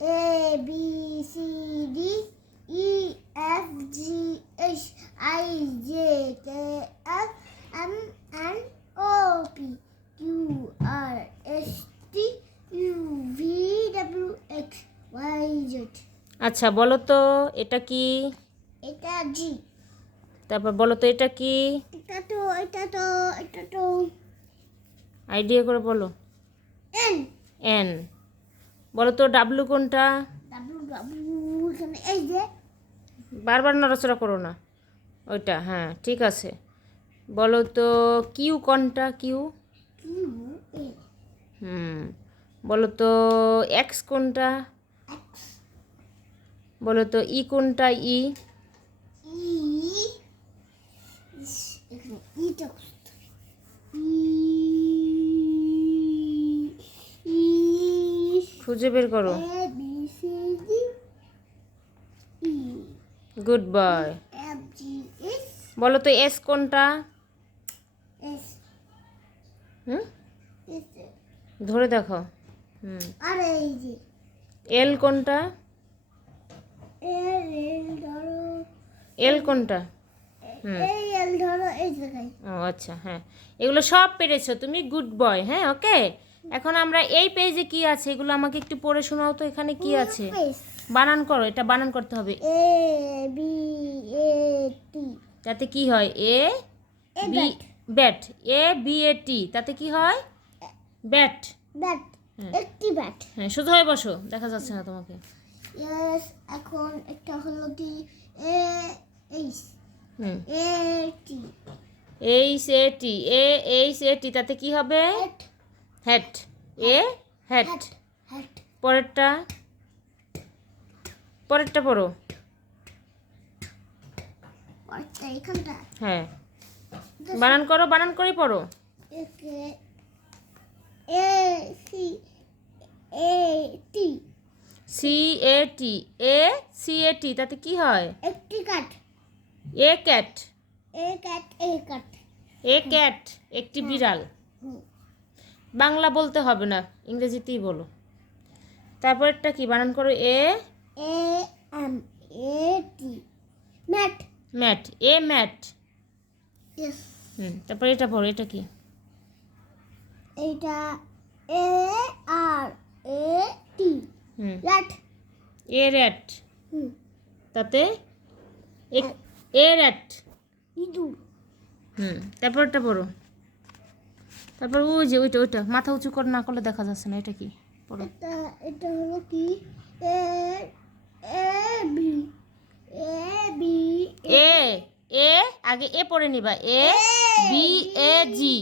A B C D E F G H I J K L M N O P Q R S T U V W X Y Z. আচ্ছা বলো তো এটা কি? এটা G তারপর বলো তো এটা কি? এটা তো এটা তো এটা তো আইডিয়া করে বলো। N এন বলো তো ডাবলু কোনটা? বারবার নড়াচড়া করো না। ওইটা হ্যাঁ ঠিক আছে। বলো তো কিউ কোনটা কিউ হুম বলো তো এক্স কোনটা? বলো তো ই কোনটা ই E ইস, এখানে ইটা করতে হবে। ই ই খুঁজে বের করো। গুড বয় বলো তো এস কোনটা? হুম? ধরে দেখো। হুম। এল কোনটা? এল কোনটা? ও আচ্ছা হ্যাঁ। এগুলো সব পেরেছ। তুমি গুড বয় হ্যাঁ ওকে এখন আমরা এই পেজে কি আছে? এগুলো আমাকে একটু পড়ে শোনাও তো এখানে কি আছে? বানান করো এটা বানান করতে হবে। এ বি এ টি তাতে কি হয়? A B bat A B A T তাতে কি হয়? Bat bat. একটি ব্যাট হ্যাঁ শুধু হয়ে বসো দেখা যাচ্ছে না তোমাকে। ইয়েস এখন একটা হলো কি A H A T H A T A H A T তাতে কি হবে? হেড হ্যাট এ হ্যাট পরেরটা? পরেরটা পড়ো। হ্যাঁ। বানান করো বানান করেই পড়ো। C A T. A C A T তাতে কি হয়? একটি এ ক্যাট এ কাঠ এ কাঠ এ ক্যাট একটি বিড়াল। হুম। বাংলা বলতে হবে না ইংরেজিতেই বলো। তারপরেরটা কি? বানান করো A M A T mat. Mat A mat. হুম তারপরে এটা পড়ো এটা কি? এইটা এ আর এ টি হুম। ল্যাট এ র্যাট। হুম। তাতে এ র্যাট। ইঁদুর। হুম তারপরটা পড়ো। তারপর ওই যে ওইটা ওইটা মাথা উঁচু করে না করলে দেখা যাচ্ছে না এটা কি? পড়ো। এটা এটা হলো কি? এ এ বি এ বি এ। এ আগে এ পড়ে নিবা। A B A G.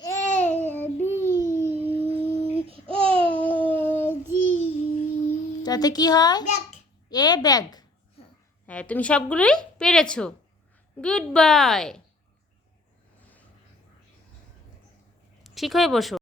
A B A G. তাতে কি হয়? A bag. হ্যাঁ তুমি সবগুলোই পেরেছ। Good bye. ঠিক হয়ে বসো।